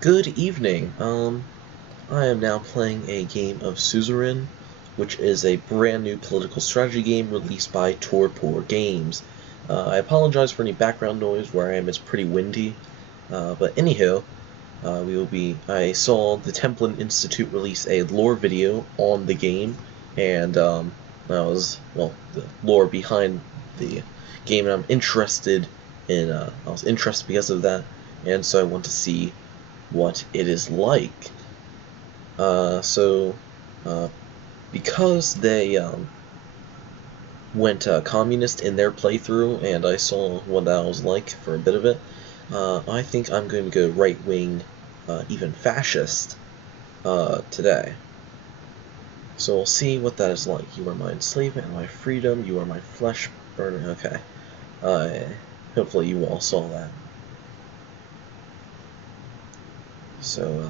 Good evening. I am now playing a game of Suzerain, which is a brand new political strategy game released by Torpor Games. I apologize for any background noise. Where I am, it's pretty windy. But anywho, I saw the Templin Institute release a lore video on the game, and that was, well, the lore behind the game, and I'm interested in. I was interested because of that, and so I want to see what it is like. So, because they went communist in their playthrough, and I saw what that was like for a bit of it, I think I'm going to go right-wing, even fascist, today. So we'll see what that is like. You are my enslavement and my freedom. You are my flesh burner. Okay. Hopefully you all saw that. So,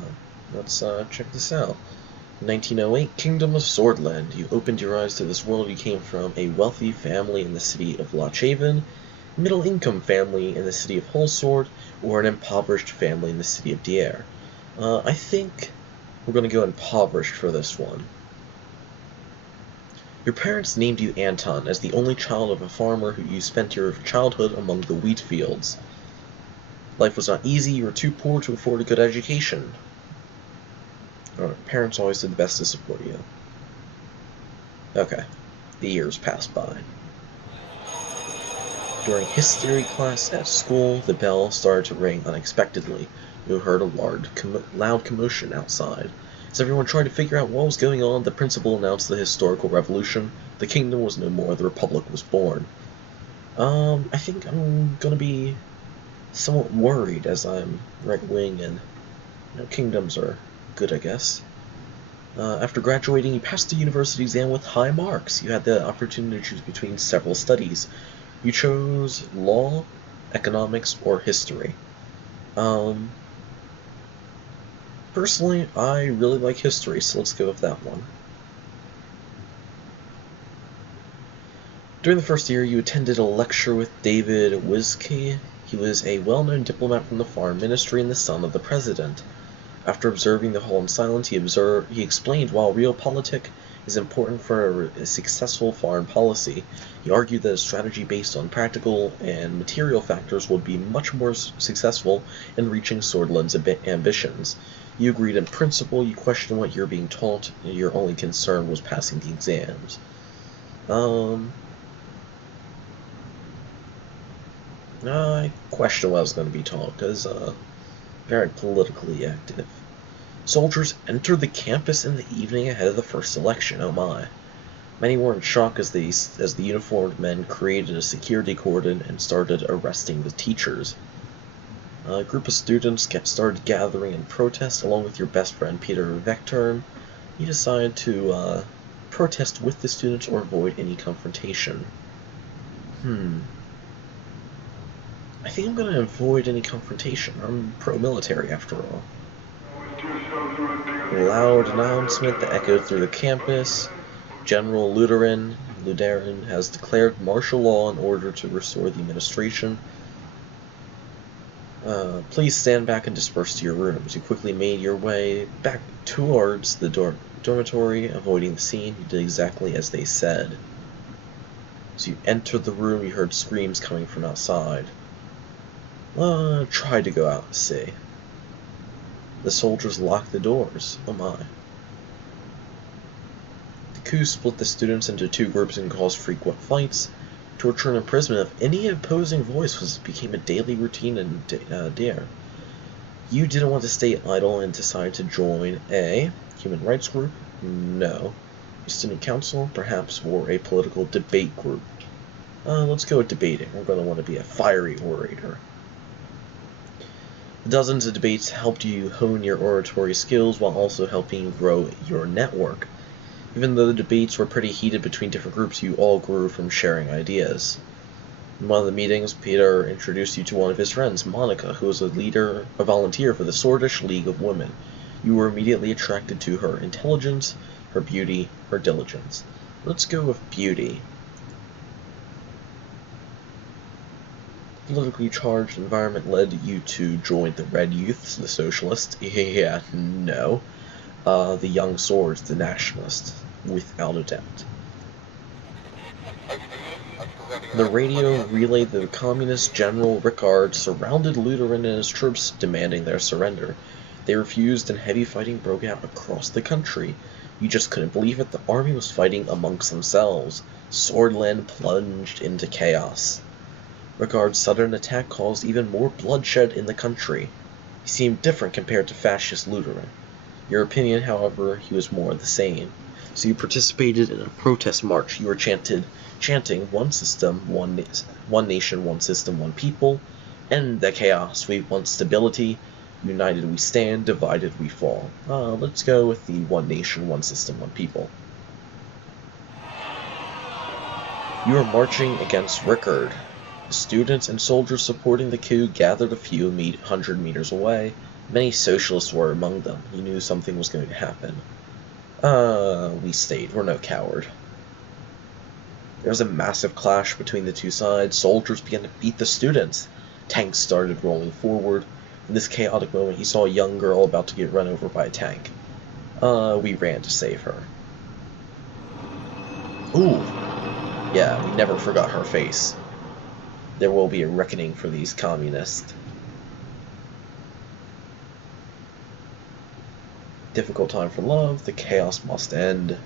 let's check this out. 1908, Kingdom of Swordland. You opened your eyes to this world. You came from a wealthy family in the city of Lochhaven, middle-income family in the city of Holsword, or an impoverished family in the city of Dier. I think we're going to go impoverished for this one. Your parents named you Anton as the only child of a farmer who you spent your childhood among the wheat fields. Life was not easy. You were too poor to afford a good education. Parents always did the best to support you. Okay. The years passed by. During history class at school, the bell started to ring unexpectedly. You heard a loud commotion outside. As everyone tried to figure out what was going on, the principal announced the historical revolution. The kingdom was no more. The republic was born. I think I'm gonna be somewhat worried, as I'm right-wing, and kingdoms are good, I guess. After graduating, you passed the university exam with high marks. You had the opportunity to choose between several studies. You chose law, economics, or history. Personally, I really like history, so let's go with that one. During the first year, you attended a lecture with David Wiske. He was a well-known diplomat from the Foreign Ministry and the son of the President. After observing the hall in silence, he explained while realpolitik is important for a successful foreign policy. He argued that a strategy based on practical and material factors would be much more successful in reaching Swordland's ambitions. You agreed in principle. You questioned what you're being taught. Your only concern was passing the exams. I questioned what I was going to be taught, because, very politically active. Soldiers entered the campus in the evening ahead of the first election. Oh my. Many were in shock as the uniformed men created a security cordon and started arresting the teachers. A group of students started gathering in protest along with your best friend Peter Vectorn. You decided to protest with the students or avoid any confrontation. I think I'm going to avoid any confrontation. I'm pro-military, after all. A loud announcement that echoed through the campus. General Luderin has declared martial law in order to restore the administration. Please stand back and disperse to your rooms. You quickly made your way back towards the dormitory, avoiding the scene. You did exactly as they said. As you entered the room, you heard screams coming from outside. Try to go out and see. The soldiers locked the doors. Oh my. The coup split the students into two groups and caused frequent fights. Torture and imprisonment of any opposing voice became a daily routine in Dare. You didn't want to stay idle and decided to join a human rights group? No. A student council? Perhaps, or a political debate group? Let's go with debating. We're going to want to be a fiery orator. Dozens of debates helped you hone your oratory skills while also helping grow your network. Even though the debates were pretty heated between different groups, you all grew from sharing ideas. In one of the meetings, Peter introduced you to one of his friends, Monica, who was a volunteer for the Swordish League of Women. You were immediately attracted to her intelligence, her beauty, her diligence. Let's go with beauty. politically charged environment led you to join the Red Youths, the Socialists. Yeah, no. The Young Swords, the Nationalists, without a doubt. The radio relayed that the communist General Rickard surrounded Lutheran and his troops, demanding their surrender. They refused and heavy fighting broke out across the country. You just couldn't believe it, the army was fighting amongst themselves. Swordland plunged into chaos. Rickard's sudden attack caused even more bloodshed in the country. He seemed different compared to fascist Lutheran. Your opinion, however, he was more the same. So you participated in a protest march. You were chanting one system, one nation, one system, one people. End the chaos. We want stability. United we stand, divided we fall. Let's go with the one nation, one system, one people. You are marching against Rickard. The students and soldiers supporting the coup gathered a few hundred meters away. Many socialists were among them. You knew something was going to happen. We stayed. We're no coward. There was a massive clash between the two sides. Soldiers began to beat the students. Tanks started rolling forward. In this chaotic moment, he saw a young girl about to get run over by a tank. We ran to save her. Ooh. Yeah, we never forgot her face. There will be a reckoning for these communists. Difficult time for love. The chaos must end.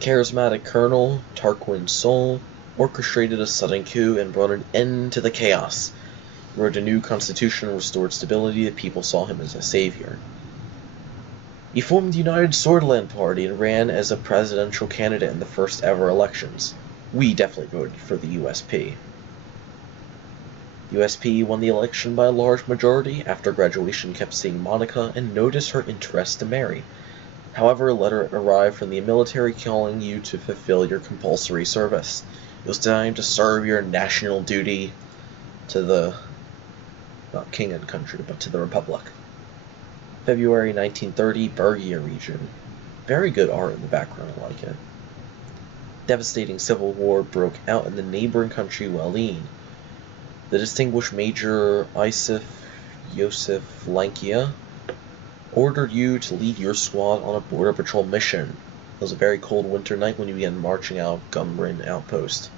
Charismatic Colonel Tarquin Sol orchestrated a sudden coup and brought an end to the chaos. He wrote a new constitution and restored stability. The people saw him as a savior. He formed the United Swordland Party and ran as a presidential candidate in the first ever elections. We definitely voted for the USP. USP won the election by a large majority. After graduation, kept seeing Monica and noticed her interest to marry. However, a letter arrived from the military calling you to fulfill your compulsory service. It was time to serve your national duty to the, not king and country, but to the Republic. February 1930, Bergia region. Very good art in the background, I like it. Devastating civil war broke out in the neighboring country, Wallin. The distinguished Major Yosef Lankia ordered you to lead your squad on a border patrol mission. It was a very cold winter night when you began marching out of Gumrin outpost.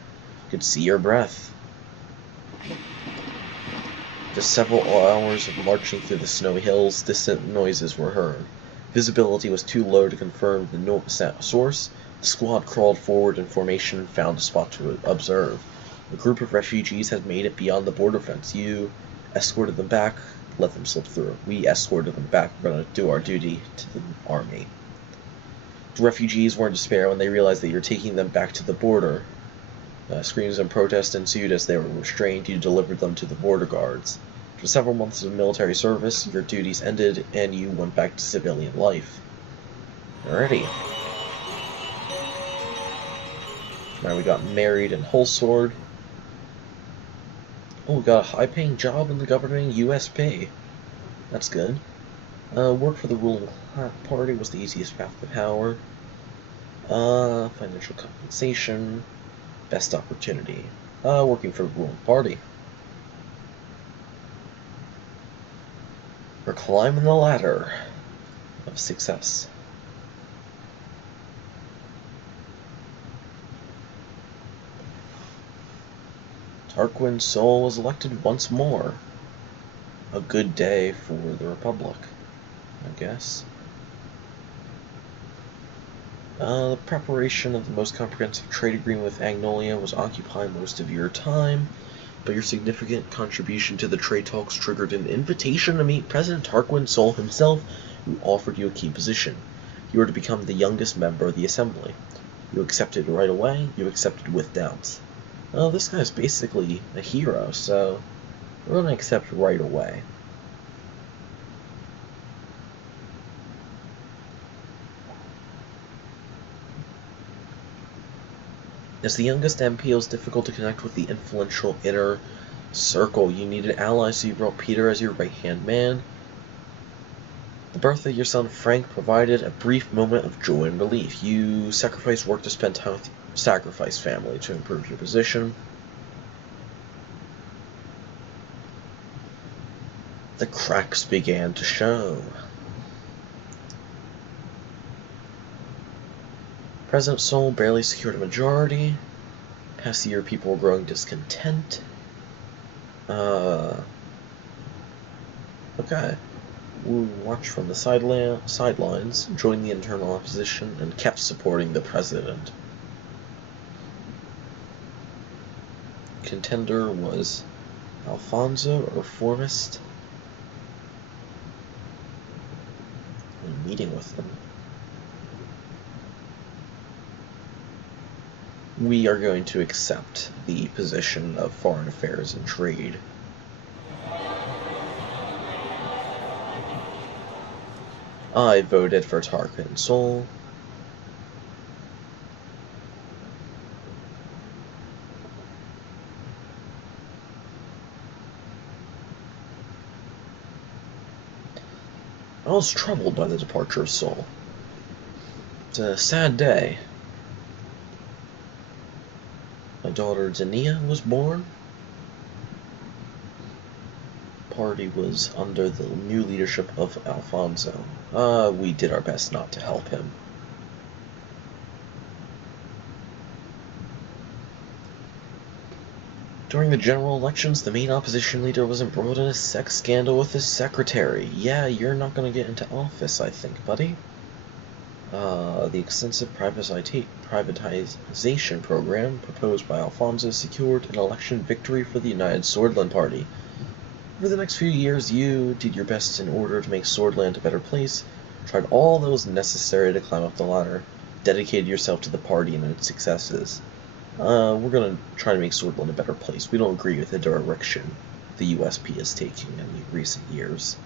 You could see your breath. Just several hours of marching through the snowy hills, distant noises were heard. Visibility was too low to confirm the source. The squad crawled forward in formation and found a spot to observe. A group of refugees had made it beyond the border fence. You escorted them back, let them slip through. We escorted them back. We're going to do our duty to the army. The refugees were in despair when they realized that you're taking them back to the border. Screams and protests ensued as they were restrained. You delivered them to the border guards. After several months of military service, your duties ended and you went back to civilian life. Alrighty. Now we got married in Wholesword. Oh, we got a high-paying job in the governing USP. That's good. Work for the ruling party was the easiest path to power. Financial compensation. Best opportunity. Working for the ruling party. We're climbing the ladder of success. Tarquin Sol was elected once more. A good day for the Republic, I guess. The preparation of the most comprehensive trade agreement with Agnolia was occupying most of your time, but your significant contribution to the trade talks triggered an invitation to meet President Tarquin Sol himself, who offered you a key position. You were to become the youngest member of the Assembly. You accepted right away, you accepted with doubts. Well, this guy's basically a hero, so we're going to accept right away. As the youngest MP, it was difficult to connect with the influential inner circle. You needed allies, so you brought Peter as your right-hand man. The birth of your son Frank provided a brief moment of joy and relief. You sacrificed work to spend time with sacrificed family to improve your position. The cracks began to show. President Sol barely secured a majority. Past year, people were growing discontent. Okay. We watched from the sidelines, joined the internal opposition, and kept supporting the president. Contender was Alfonso, a reformist. And meeting with them. We are going to accept the position of foreign affairs and trade. I voted for Tarkin Sol. I was troubled by the departure of Sol. It's a sad day. My daughter Dania was born. The party was under the new leadership of Alfonso. We did our best not to help him. During the general elections, the main opposition leader was embroiled in a sex scandal with his secretary. Yeah, you're not gonna get into office, I think, buddy. The extensive privatization program proposed by Alfonso secured an election victory for the United Swordland Party. Over the next few years, you did your best in order to make Swordland a better place, tried all that was necessary to climb up the ladder, dedicated yourself to the party and its successes. We're gonna try to make Swordland a better place. We don't agree with the direction the USP is taking in recent years.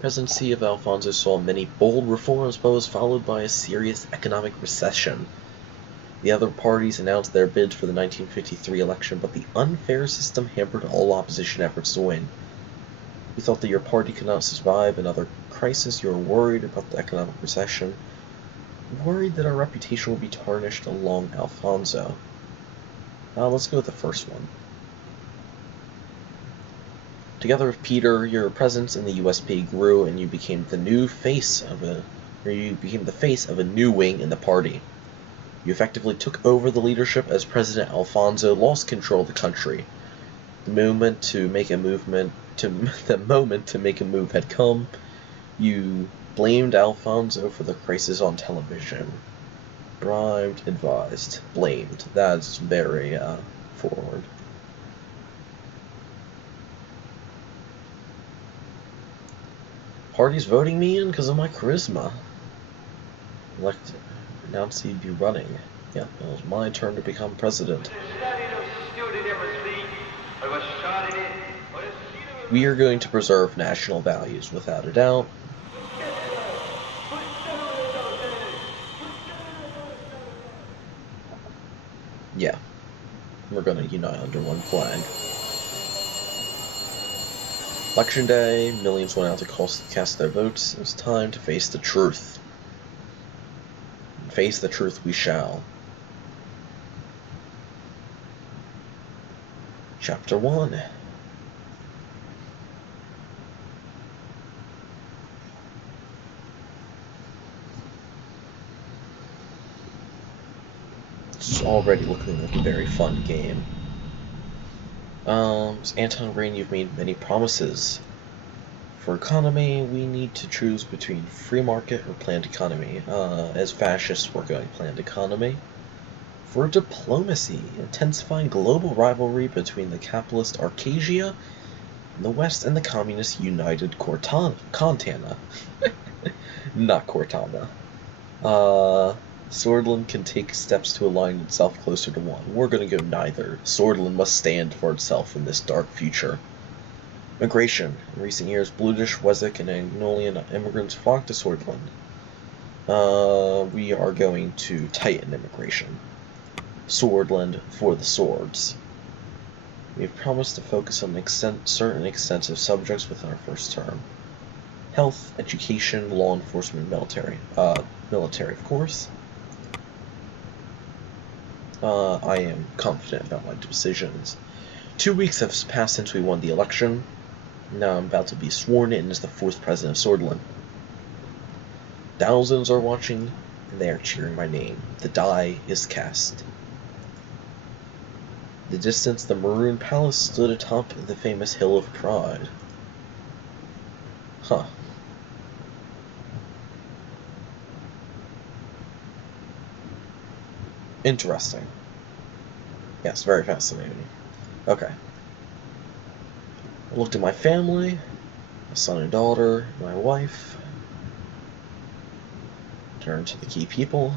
Presidency of Alfonso saw many bold reforms, but was followed by a serious economic recession. The other parties announced their bids for the 1953 election, but the unfair system hampered all opposition efforts to win. You thought that your party could not survive another crisis. You were worried about the economic recession, worried that our reputation would be tarnished along Alfonso. Let's go with the first one. Together with Peter, your presence in the USP grew, and you became the face of a new wing in the party. You effectively took over the leadership as President Alfonso lost control of the country. The moment to make a move had come. You blamed Alfonso for the crisis on television. Bribed, advised, blamed. That's very forward. Party's voting me in because of my charisma. Elected. Announced he'd be running. Yeah, it was my turn to become president. We are going to preserve national values, without a doubt. Yeah, we're going to unite under one flag. Election day, millions went out to cast their votes. It was time to face the truth. Face the truth we shall. Chapter 1. It's already looking like a very fun game. Anton Rayne, you've made many promises. For economy, we need to choose between free market or planned economy. As fascists, we're going planned economy. For diplomacy, intensifying global rivalry between the capitalist Arcasia in the West and the communist United Cortana. Not Cortana. Swordland can take steps to align itself closer to one. We're going to go neither. Swordland must stand for itself in this dark future. Migration. In recent years, Bludish, Wessex, and Agnolian immigrants flocked to Swordland. We are going to tighten immigration. Swordland for the swords. We have promised to focus on certain extensive subjects within our first term. Health, education, law enforcement, military. Military, of course. I am confident about my decisions. 2 weeks have passed since we won the election. Now I'm about to be sworn in as the 4th President of Swordland. Thousands are watching, and they are cheering my name. The die is cast. In the distance, the Maroon Palace stood atop the famous Hill of Pride. Huh. Interesting. Yes, very fascinating. Okay. I looked at my family, my son and daughter, my wife. Turned to the key people.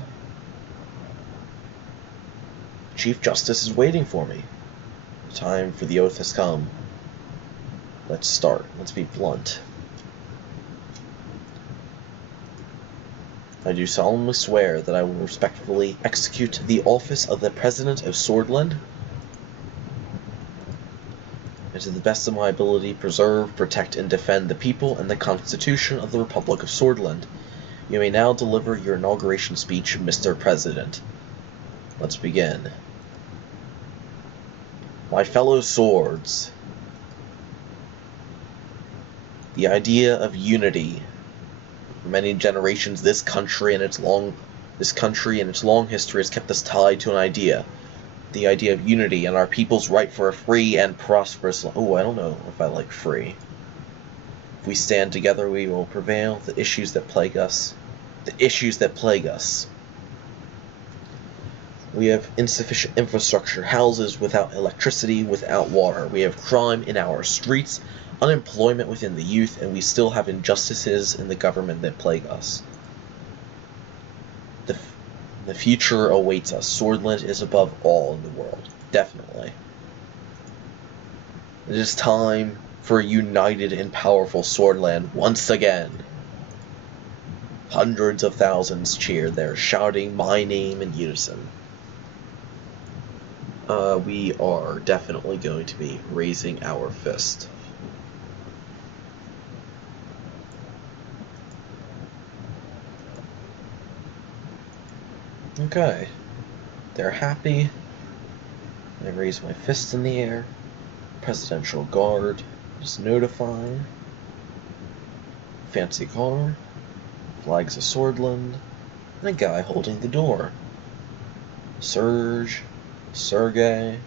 Chief Justice is waiting for me. The time for the oath has come. Let's start. Let's be blunt. I do solemnly swear that I will respectfully execute the office of the President of Swordland, and to the best of my ability preserve, protect, and defend the people and the Constitution of the Republic of Swordland. You may now deliver your inauguration speech, Mr. President. Let's begin. My fellow swords, the idea of unity. For many generations, this country and its long history has kept us tied to an idea. The idea of unity and our people's right for a free and prosperous life. Oh, I don't know if I like free. If we stand together, we will prevail. The issues that plague us. We have insufficient infrastructure, houses without electricity, without water. We have crime in our streets, unemployment within the youth, and we still have injustices in the government that plague us. The future awaits us. Swordland is above all in the world. Definitely. It is time for a united and powerful Swordland once again. Hundreds of thousands cheered there, shouting my name in unison. We are definitely going to be raising our fist. Okay. They're happy. I raise my fist in the air. Presidential guard is notified. Fancy car. Flags of Swordland. And a guy holding the door. Sergei.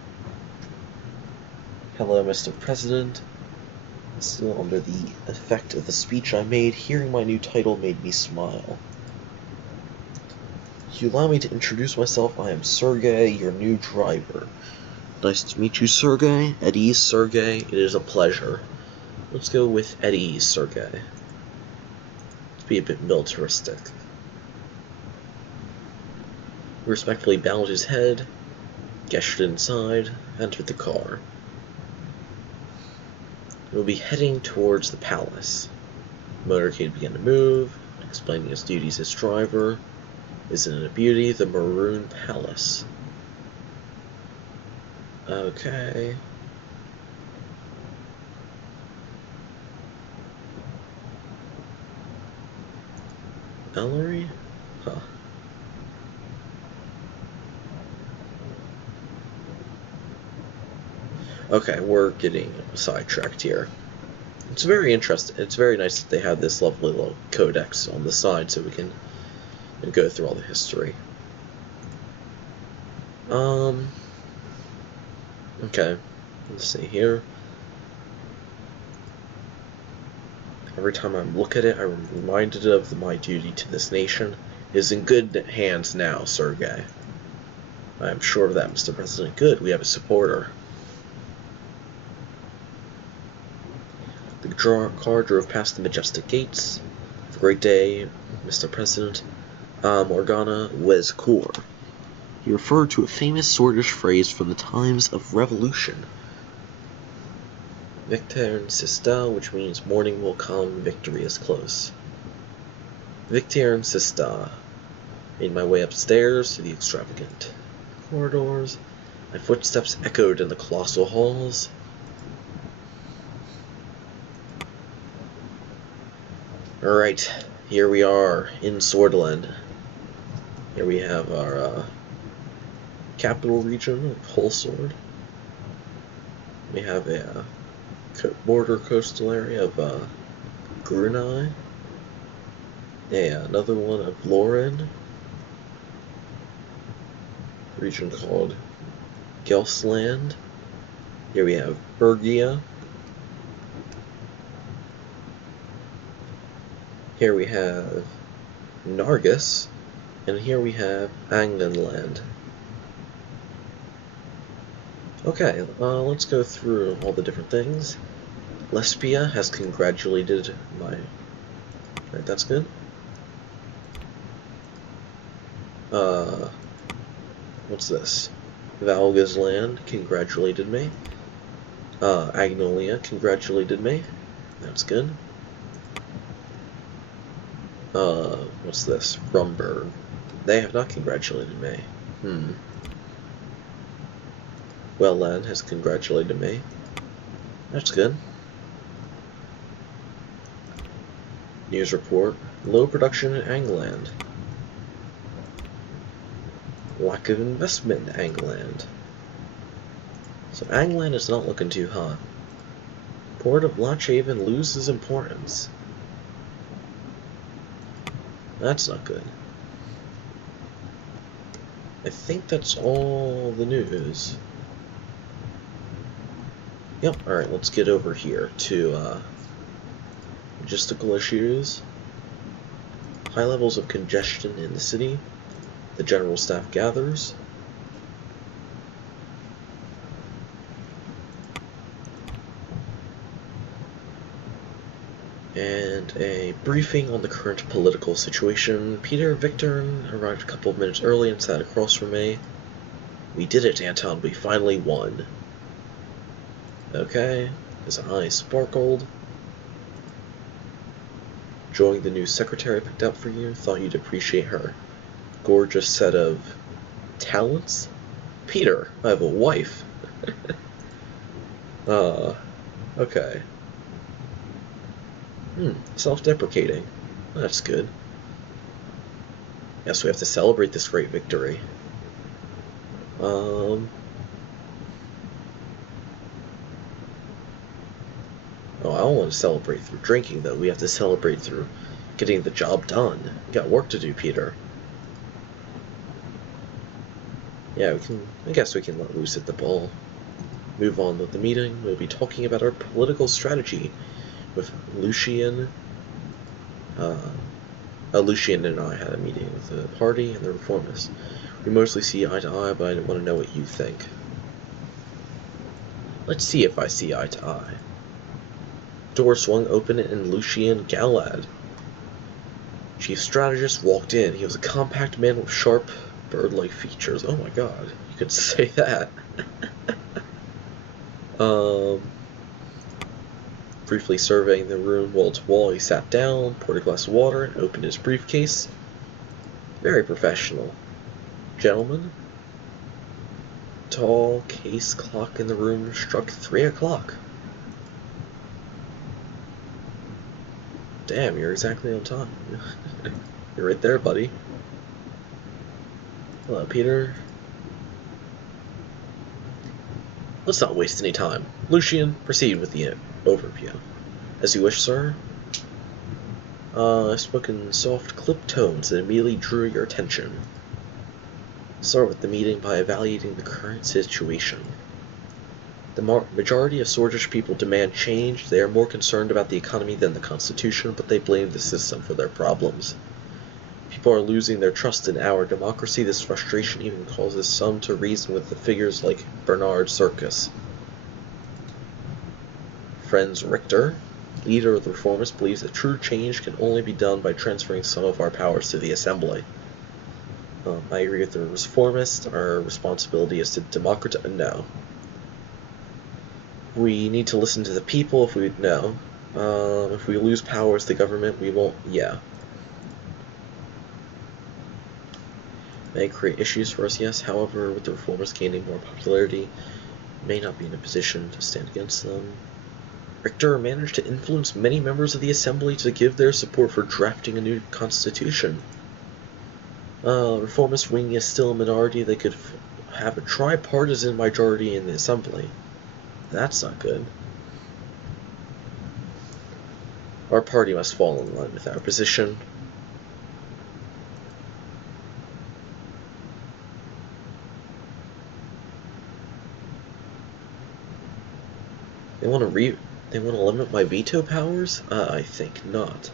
Hello, Mr. President. Still under the effect of the speech I made, hearing my new title made me smile. If you allow me to introduce myself, I am Sergei, your new driver. Nice to meet you, Sergei. At ease, Sergei. It is a pleasure. Let's go with at ease, Sergei. Let's be a bit militaristic. He respectfully bowed his head, gestured inside, entered the car. We'll be heading towards the palace. The motorcade began to move, explaining his duties as driver. Isn't it a beauty? The Maroon Palace. Okay. Ellery? Huh. Okay, we're getting sidetracked here. It's very interesting. It's very nice that they have this lovely little codex on the side so we can go through all the history. Okay, let's see here. Every time I look at it, I'm reminded of my duty to this nation. It is in good hands now, Sergei. I am sure of that, Mr. President. Good, we have a supporter. The car drove past the majestic gates. Have a great day, Mr. President. Morgana Wezkor. He referred to a famous Swordish phrase from the times of revolution. Victor Sista, which means morning will come, victory is close. Victor Sista. Made my way upstairs to the extravagant corridors. My footsteps echoed in the colossal halls. Alright, here we are in Swordland. Here we have our capital region of Wholesword. We have a border coastal area of Brunei. Yeah, another one of Lauren. Region called Gelsland. Here we have Bergia. Here we have Nargis. And here we have Angenland. Okay, let's go through all the different things. Lesbia has congratulated my... Right, that's good. What's this? Valga's land congratulated me. Agnolia congratulated me. That's good. What's this? Rumberg. They have not congratulated me. Wellland has congratulated me. That's good. News report. Low production in Angland. Lack of investment in Angland. So Angland is not looking too hot. Port of Lochhaven loses importance. That's not good. I think that's all the news. Yep, alright, let's get over here to logistical issues. High levels of congestion in the city. The general staff gathers. And a briefing on the current political situation. Peter Victor arrived a couple of minutes early and sat across from me. We did it, Anton. We finally won. Okay. His eyes sparkled. Joining the new secretary I picked out for you. Thought you'd appreciate her gorgeous set of talents. Peter, I have a wife. Okay. Self-deprecating. That's good. Yes, we have to celebrate this great victory. Oh, I don't want to celebrate through drinking, though. We have to celebrate through getting the job done. We got work to do, Peter. Yeah, I guess we can let loose at the ball. Move on with the meeting. We'll be talking about our political strategy with Lucian. Lucian and I had a meeting with the party and the reformists. We mostly see eye to eye, but I want to know what you think. Let's see if I see eye to eye. Door swung open and Lucian Galad, chief strategist, walked in. He was a compact man with sharp, bird-like features. Oh my god, you could say that. Briefly surveying the room wall to wall, he sat down, poured a glass of water, and opened his briefcase. Very professional. Gentlemen, tall case clock in the room struck 3 o'clock. Damn, you're exactly on time. You're right there, buddy. Hello, Peter. Let's not waste any time. Lucian, proceed with the overview. As you wish, sir. I spoke in soft, clipped tones that immediately drew your attention. Start with the meeting by evaluating the current situation. The majority of Swordfish people demand change. They are more concerned about the economy than the Constitution, but they blame the system for their problems. People are losing their trust in our democracy. This frustration even causes some to reason with the figures like Bernard Circus. Franz Richter, leader of the Reformists, believes that true change can only be done by transferring some of our powers to the Assembly. I agree with the Reformists. Our responsibility is to democratize. No. We need to listen to the people. If we lose power as the government, we won't. Yeah. May create issues for us, yes. However, with the Reformers gaining more popularity, may not be in a position to stand against them. Richter managed to influence many members of the Assembly to give their support for drafting a new constitution. Reformist wing is still a minority. They could have a tripartisan majority in the Assembly. That's not good. Our party must fall in line with our position. They want to limit my veto powers? I think not.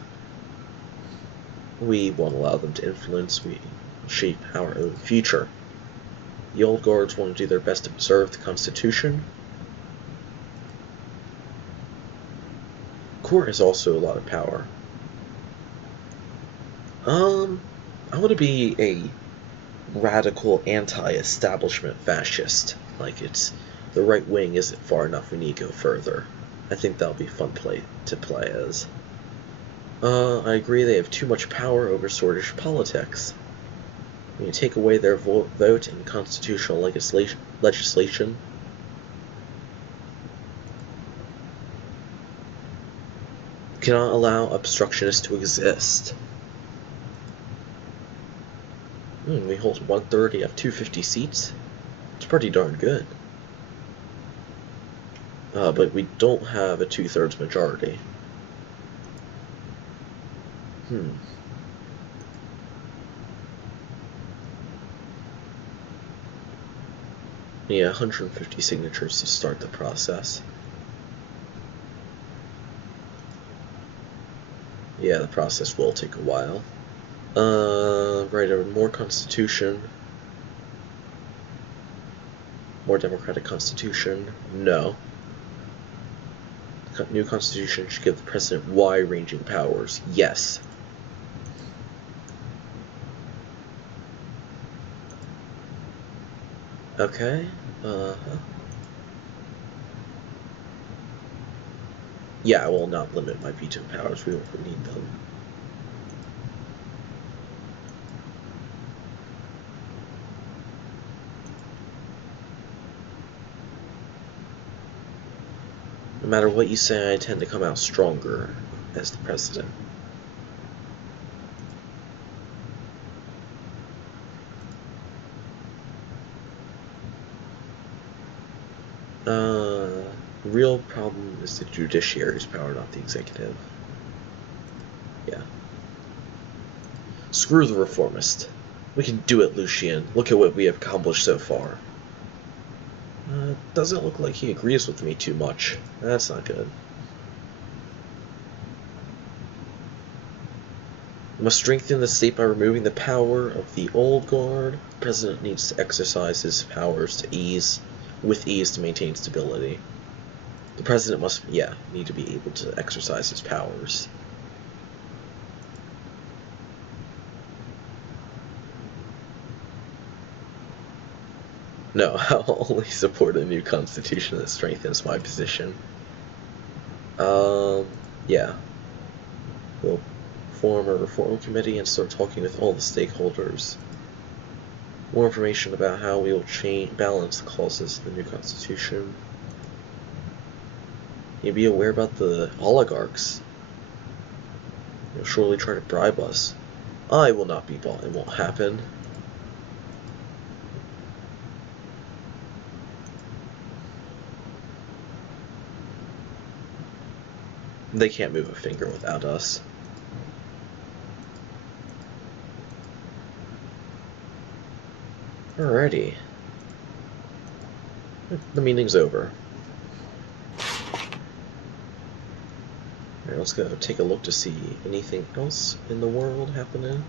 We won't allow them to influence. We shape our own future. The old guards want to do their best to preserve the Constitution. Court has also a lot of power. I want to be a radical anti-establishment fascist. Like, it's the right wing isn't far enough, we need to go further. I think that'll be fun to play as. I agree they have too much power over Swordish politics. When you take away their vote in constitutional legislation, cannot allow obstructionists to exist. We hold 130 of 250 seats. It's pretty darn good. But we don't have a 2/3 majority. Yeah, 150 signatures to start the process. Yeah, the process will take a while. Right, more constitution. More democratic constitution. No. New constitution should give the president wide-ranging powers. Yes. Okay. Yeah, I will not limit my veto powers. We won't need them. No matter what you say, I tend to come out stronger as the president. The real problem is the judiciary's power, not the executive. Yeah. Screw the reformist. We can do it, Lucien. Look at what we have accomplished so far. Doesn't look like he agrees with me too much. That's not good. We must strengthen the state by removing the power of the old guard. The president needs to exercise his powers with ease to maintain stability. The president must, need to be able to exercise his powers. No, I'll only support a new constitution that strengthens my position. Yeah. We'll form a reform committee and start talking with all the stakeholders. More information about how we will balance the clauses of the new constitution. You'll be aware about the oligarchs. They'll surely try to bribe us. I will not be bought. It won't happen. They can't move a finger without us. Alrighty. The meeting's over. Alright, let's go take a look to see anything else in the world happening.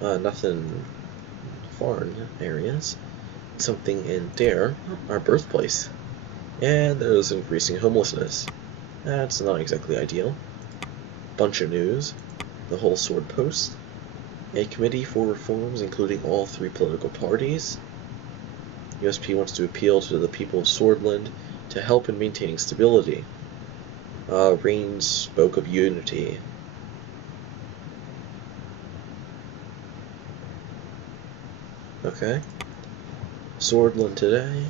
Nothing foreign areas. Something in Dare, our birthplace. And there's increasing homelessness. That's not exactly ideal. Bunch of news. The whole sword post. A committee for reforms including all 3 political parties. USP wants to appeal to the people of Swordland to help in maintaining stability. Rayne spoke of unity. Okay. Swordland today.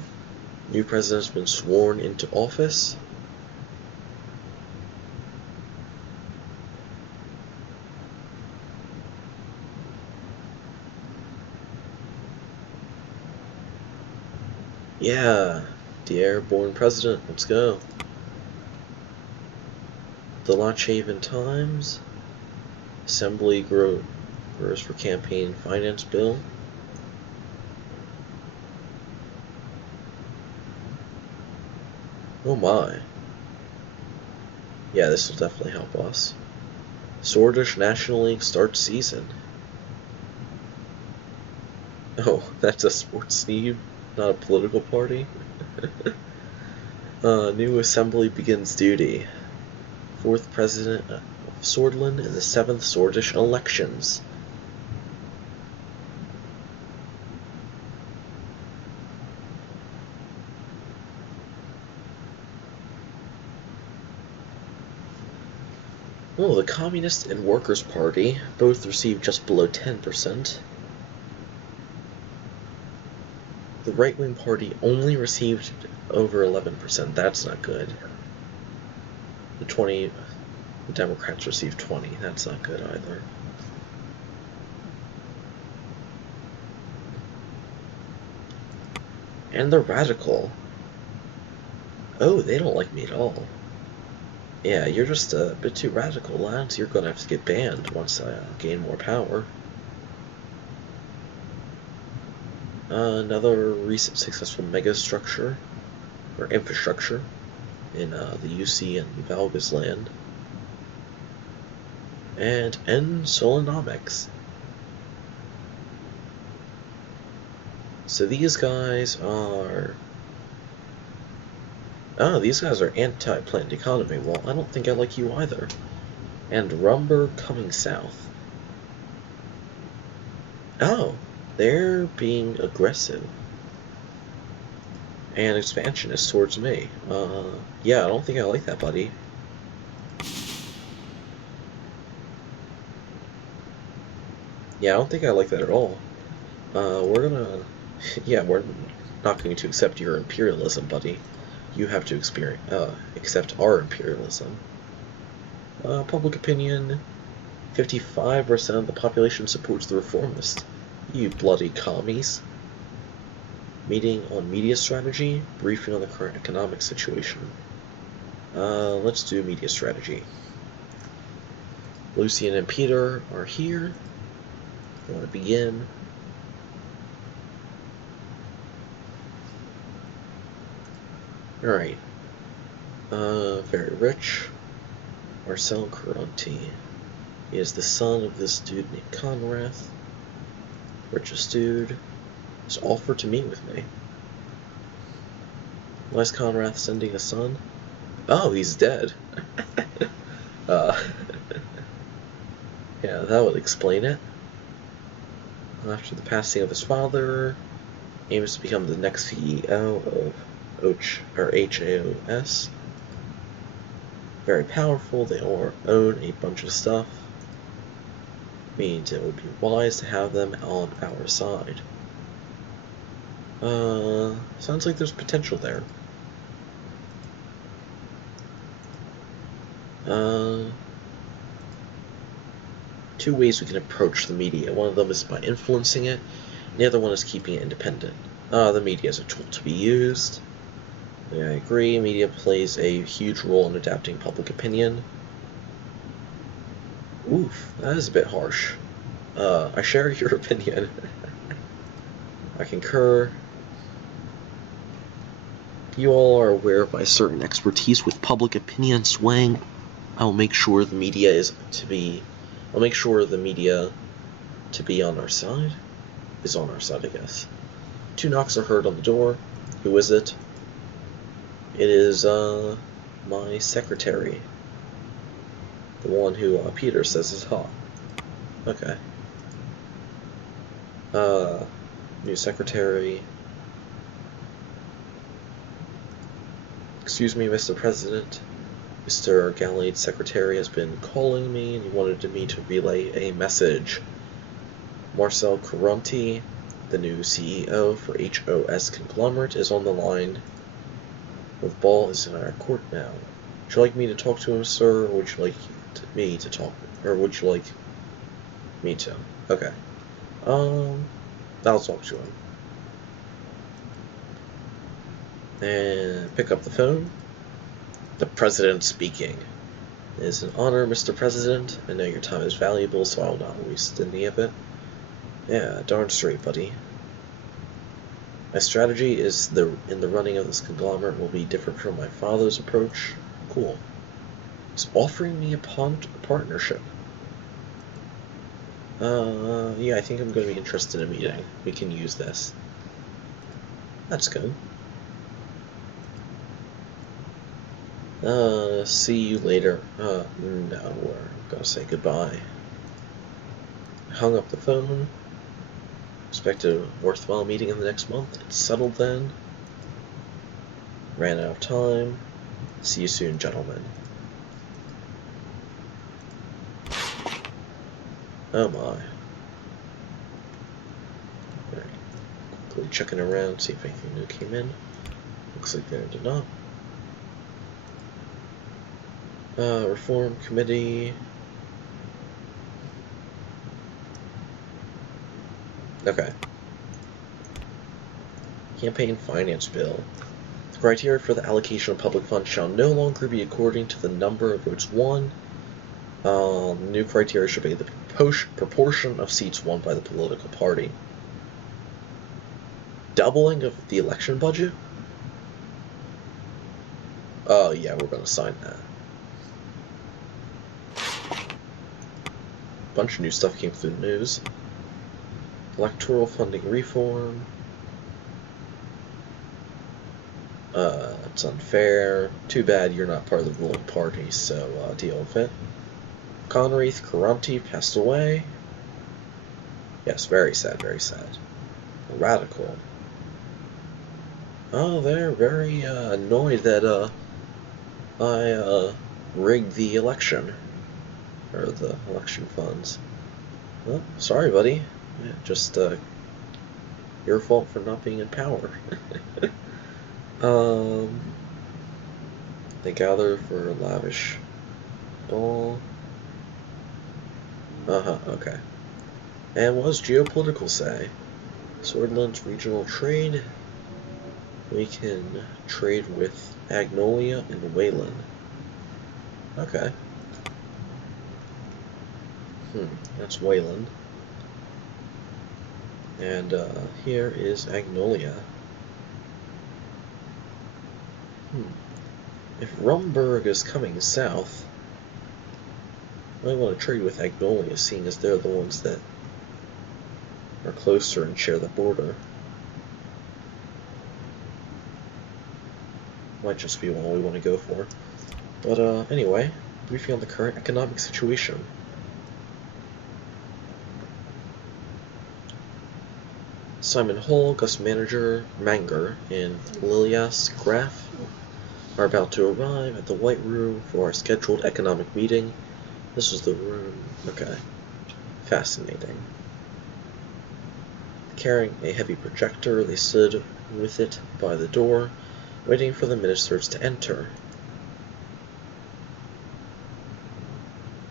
New president has been sworn into office. Yeah, the airborne president, let's go. The Loch Haven Times. Assembly grows for campaign finance bill. Oh my. Yeah, this will definitely help us. Swordfish National League starts season. Oh, that's a sports team, not a political party. New assembly begins duty. 4th President of Swordland in the 7th Swordish elections. Oh, the Communist and Workers' Party both received just below 10%. The right-wing party only received over 11%. That's not good. The Democrats received 20. That's not good either. And the Radical. Oh, they don't like me at all. Yeah, you're just a bit too radical, lads. You're gonna have to get banned once I gain more power. Another recent successful megastructure, or infrastructure, in the UC and Valga's land. And end Solonomics. So these guys are... Oh, these guys are anti-planned economy. Well, I don't think I like you either. And Rumber coming south. Oh, they're being aggressive. And expansionist towards me. Yeah, I don't think I like that, buddy. Yeah, I don't think I like that at all. We're gonna... Yeah, we're not going to accept your imperialism, buddy. You have to accept our imperialism. Public opinion, 55% of the population supports the reformists. You bloody commies. Meeting on media strategy, briefing on the current economic situation. Let's do media strategy. Lucian and Peter are here. I want to begin. Alright. Very rich. Marcel Caronti. He is the son of this dude named Conrath. Richest dude. Has offered to meet with me. Why is Conrath sending a son? Oh, he's dead. Yeah, that would explain it. After the passing of his father, aims to become the next CEO of HAOS. Very powerful, they own a bunch of stuff. Means it would be wise to have them on our side. Sounds like there's potential there. Two ways we can approach the media. One of them is by influencing it, and the other one is keeping it independent. The media is a tool to be used. Yeah, I agree, media plays a huge role in adapting public opinion. Oof, that is a bit harsh. I share your opinion. I concur. You all are aware of my certain expertise with public opinion swaying. I'll make sure the media to be on our side. Is on our side, I guess. 2 knocks are heard on the door. Who is it? It is, my secretary. The one who, Peter says is hot. Okay. New secretary. Excuse me, Mr. President. Mr. Gallade's secretary has been calling me, and he wanted me to relay a message. Marcel Caronti, the new CEO for HOS Conglomerate, is on the line. The ball is in our court now. Would you like me to talk to him, sir, or would you like me to talk? Or would you like me to? Okay. I'll talk to him. And pick up the phone. The president speaking. It is an honor, Mr. President. I know your time is valuable, so I will not waste any of it. Yeah, darn straight, buddy. My strategy is in the running of this conglomerate will be different from my father's approach. Cool. He's offering me a partnership. Yeah, I think I'm going to be interested in a meeting. We can use this. That's good. See you later. No, we're gonna say goodbye. I hung up the phone. Expect a worthwhile meeting in the next month. It's settled then. Ran out of time. See you soon, gentlemen. Oh my. Right. Quickly checking around, see if anything new came in. Looks like there did not. Reform Committee. Okay. Campaign Finance Bill. The criteria for the allocation of public funds shall no longer be according to the number of votes won. The new criteria should be the proportion of seats won by the political party. Doubling of the election budget? Oh, yeah, we're going to sign that. Bunch of new stuff came through the news. Electoral funding reform. It's unfair. Too bad you're not part of the ruling party, so deal with it. Conwraith Caranti passed away. Yes, very sad, very sad. Radical. Oh, they're very annoyed that I rigged the election. Or the election funds. Well, sorry, buddy. Yeah, just your fault for not being in power. They gather for a lavish ball. Okay. And what does geopolitical say? Swordland's regional trade. We can trade with Agnolia and Wayland. Okay. That's Wayland. And here is Agnolia. If Rumburg is coming south, I want to trade with Agnolia, seeing as they're the ones that are closer and share the border. Might just be one we want to go for. But anyway, briefing on the current economic situation. Simon Hull, Gus Manger, and Lilias Graf are about to arrive at the White Room for our scheduled economic meeting. This is the room. Okay. Fascinating. Carrying a heavy projector, they stood with it by the door, waiting for the ministers to enter.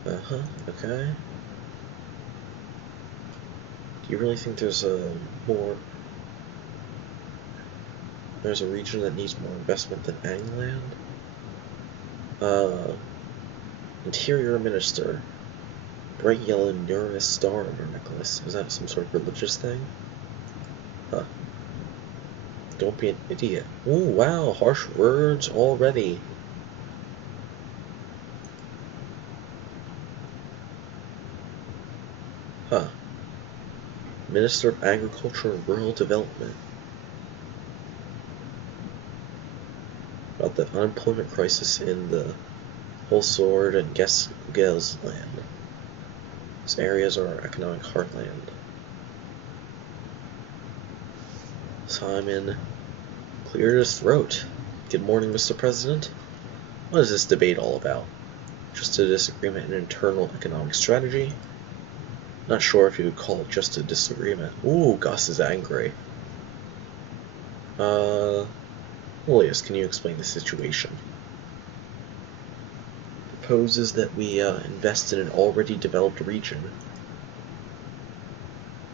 Okay. Do you really think there's a region that needs more investment than Angland? Interior Minister. Bright yellow Uranus star on her necklace. Is that some sort of religious thing? Huh. Don't be an idiot. Ooh, wow, harsh words already. Huh. Minister of Agriculture and Rural Development. About the unemployment crisis in the Holsword and Gels land. These areas are our economic heartland. Simon cleared his throat. Good morning, Mr. President. What is this debate all about? Just a disagreement in internal economic strategy? Not sure if you would call it just a disagreement. Ooh, Gus is angry. Julius, can you explain the situation? Proposes that we invest in an already developed region.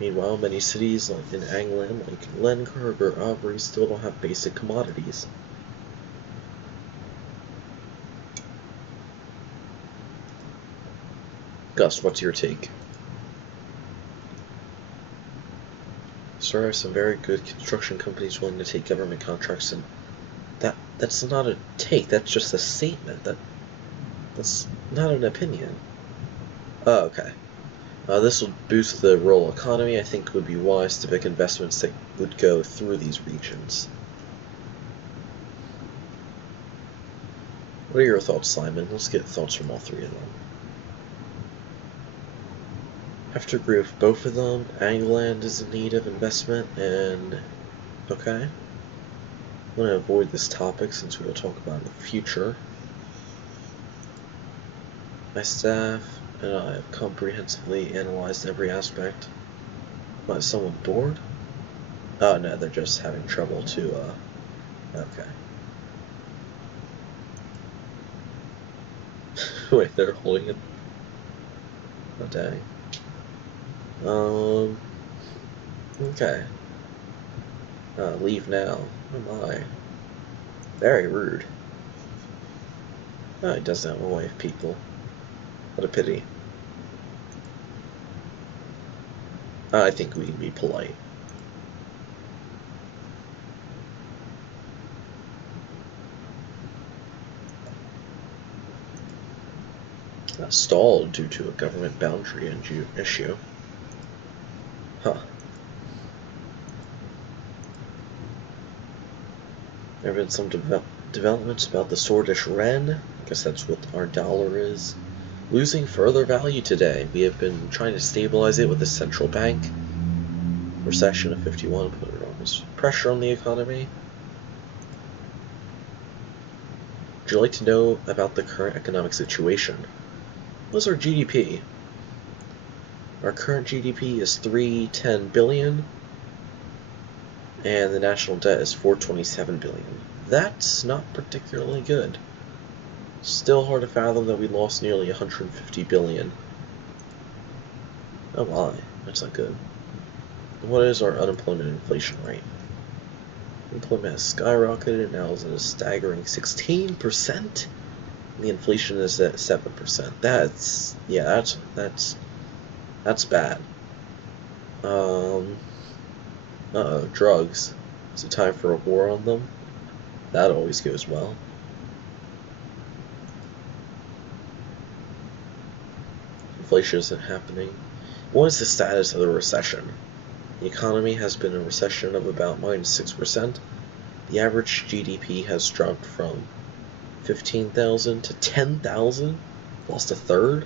Meanwhile, many cities like in Angland, like Lenkirk or Aubrey, still don't have basic commodities. Gus, what's your take? Sir, there are some very good construction companies willing to take government contracts, and that's not a take, that's just a statement. That's not an opinion. Oh, okay. This will boost the rural economy. I think it would be wise to pick investments that would go through these regions. What are your thoughts, Simon? Let's get thoughts from all three of them. I have to agree with both of them. Angland is in need of investment, and okay. I'm going to avoid this topic since we will talk about it in the future. My staff and I have comprehensively analyzed every aspect. What, is someone bored? Oh no, they're just having trouble to, okay. Wait, they're holding it? Oh dang. Okay. Leave now. Oh my. Very rude. Oh, he doesn't have a wife, people. What a pity. I think we can be polite. Stalled due to a government boundary issue. Huh. There have been some developments about the Swedish Ren. I guess that's what our dollar is. Losing further value today. We have been trying to stabilize it with the central bank. Recession of 51 put enormous pressure on the economy. Would you like to know about the current economic situation? What's our GDP? Our current GDP is $310 billion, and the national debt is $427 billion. That's not particularly good. Still hard to fathom that we lost nearly $150 billion. Oh my, that's not good. What is our unemployment inflation rate? Unemployment has skyrocketed, now is at a staggering 16%. The inflation is at 7%. That's bad. Drugs. Is it time for a war on them? That always goes well. Inflation isn't happening. What is the status of the recession? The economy has been in a recession of about -6%. The average GDP has dropped from 15,000 to 10,000. Lost a third?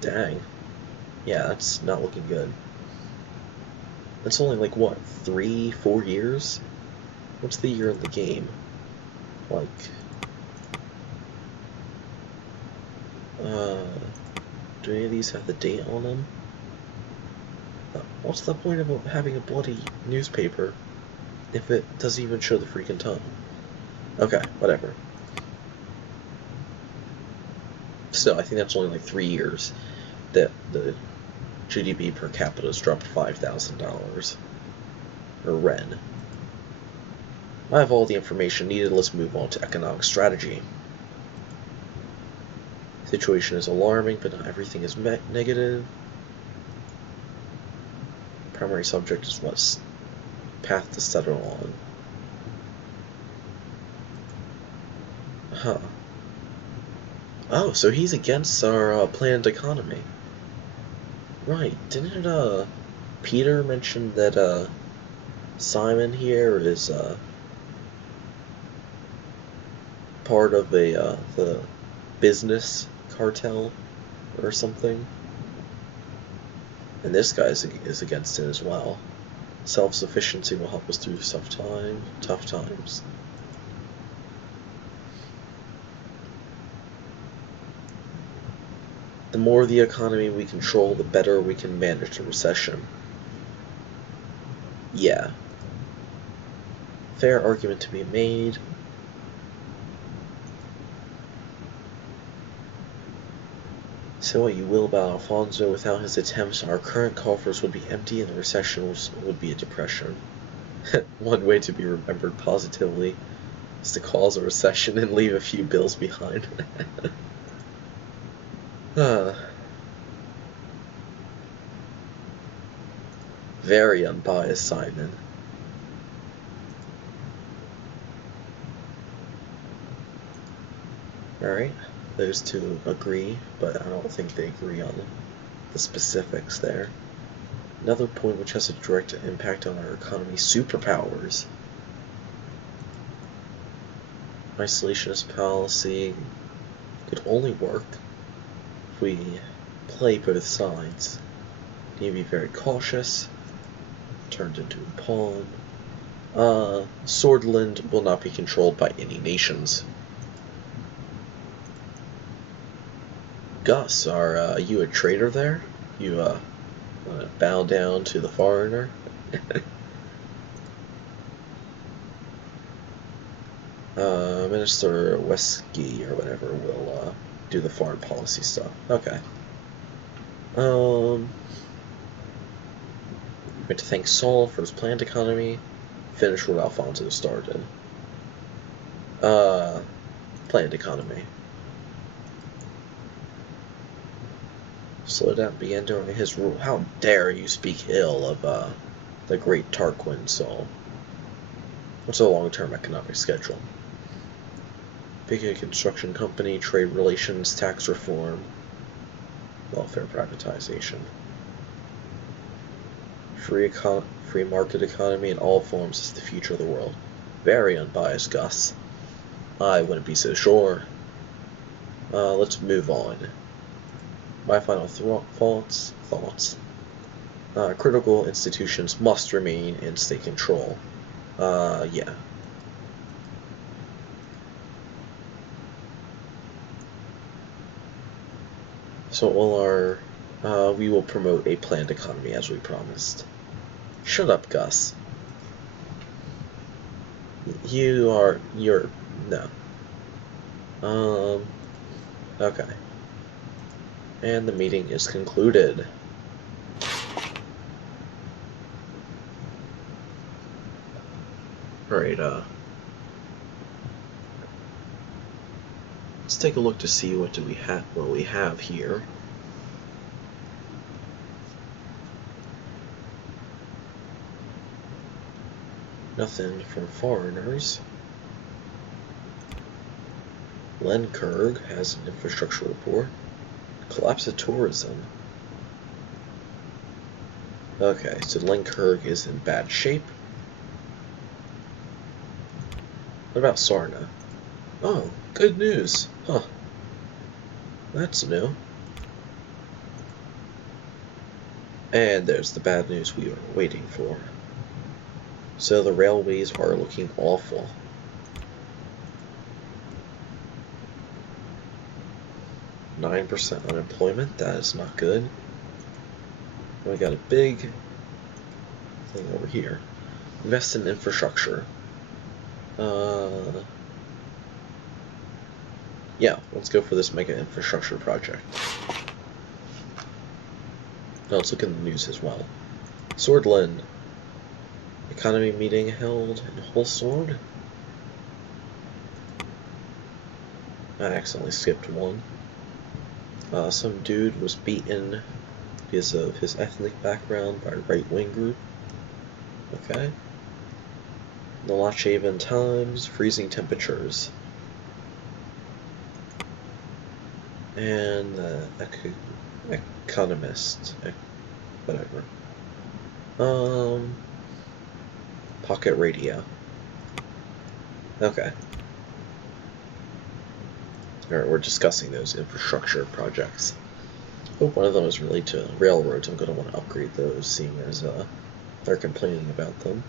Dang. Yeah, that's not looking good. That's only like, what, 3-4 years? What's the year in the game? Like, do any of these have the date on them? What's the point of having a bloody newspaper if it doesn't even show the freaking time? Okay, whatever. Still, I think that's only like 3 years that the GDP per capita has dropped $5,000. Or Ren. I have all the information needed. Let's move on to economic strategy. Situation is alarming, but not everything is negative. Primary subject is what's path to settle on. Huh. Oh, so he's against our planned economy. Right. Didn't Peter mention that Simon here is part of the business cartel or something? And this guy is against it as well. Self-sufficiency will help us through tough times. The more the economy we control, the better we can manage the recession. Yeah. Fair argument to be made. Say what you will about Alfonso, without his attempts, our current coffers would be empty and the recession would be a depression. One way to be remembered positively is to cause a recession and leave a few bills behind. Very unbiased, Simon. Alright, those two agree, but I don't think they agree on the specifics there. Another point which has a direct impact on our economy, superpowers. Isolationist policy could only work if we play both sides. Need to be very cautious. Turned into a pawn. Swordland will not be controlled by any nations. Gus, are you a traitor there? You wanna bow down to the foreigner? Minister Wesky or whatever will do the foreign policy stuff. Okay. Going to thank Saul for his planned economy. Finish what Alfonso started. Planned economy. Slow down began during his rule. How dare you speak ill of the great Tarquin, Saul? What's a long-term economic schedule? Big construction company, trade relations, tax reform, welfare privatization. Free market economy in all forms is the future of the world. Very unbiased, Gus. I wouldn't be so sure. Let's move on. My final thoughts. Critical institutions must remain in state control. Yeah. So we will promote a planned economy as we promised. Shut up, Gus. You're, no. Okay. And the meeting is concluded. Alright, let's take a look to see what we have here. Nothing from foreigners. Lenkirk has an infrastructure report. Collapse of tourism. Okay, so Lenkirk is in bad shape. What about Sarna? Oh, good news. Huh. That's new. And there's the bad news we were waiting for. So the railways are looking awful. %9 unemployment, that is not good. We got a big thing over here. Invest in infrastructure. Yeah, let's go for this mega infrastructure project. Now let's look in the news as well. Swordland. Economy meeting held in Holsword. I accidentally skipped one. Some dude was beaten because of his ethnic background by a right-wing group. Okay. The Loch Haven Times, freezing temperatures. And the Economist, whatever. Pocket radio. Okay. Alright, we're discussing those infrastructure projects. Hope one of them is related to railroads. I'm going to want to upgrade those, seeing as they're complaining about them.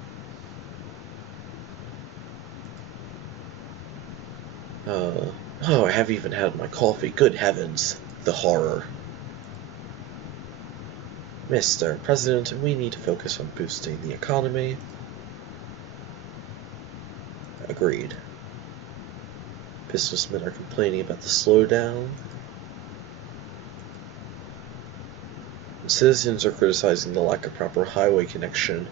Oh, I haven't even had my coffee. Good heavens. The horror. Mr. President, we need to focus on boosting the economy. Agreed. Businessmen are complaining about the slowdown. Citizens are criticizing the lack of proper highway connection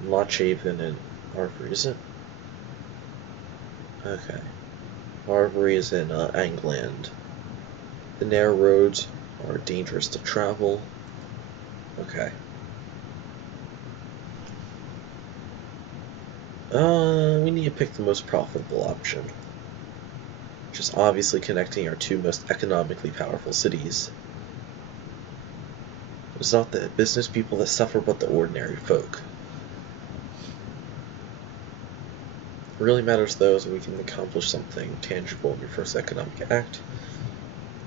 in Loch Haven and Arvory, is it? Okay. Arvory is in Angland. The narrow roads are dangerous to travel. Okay. We need to pick the most profitable option, which is obviously connecting our two most economically powerful cities. It's not the business people that suffer, but the ordinary folk. What really matters, though, is that we can accomplish something tangible in your first economic act.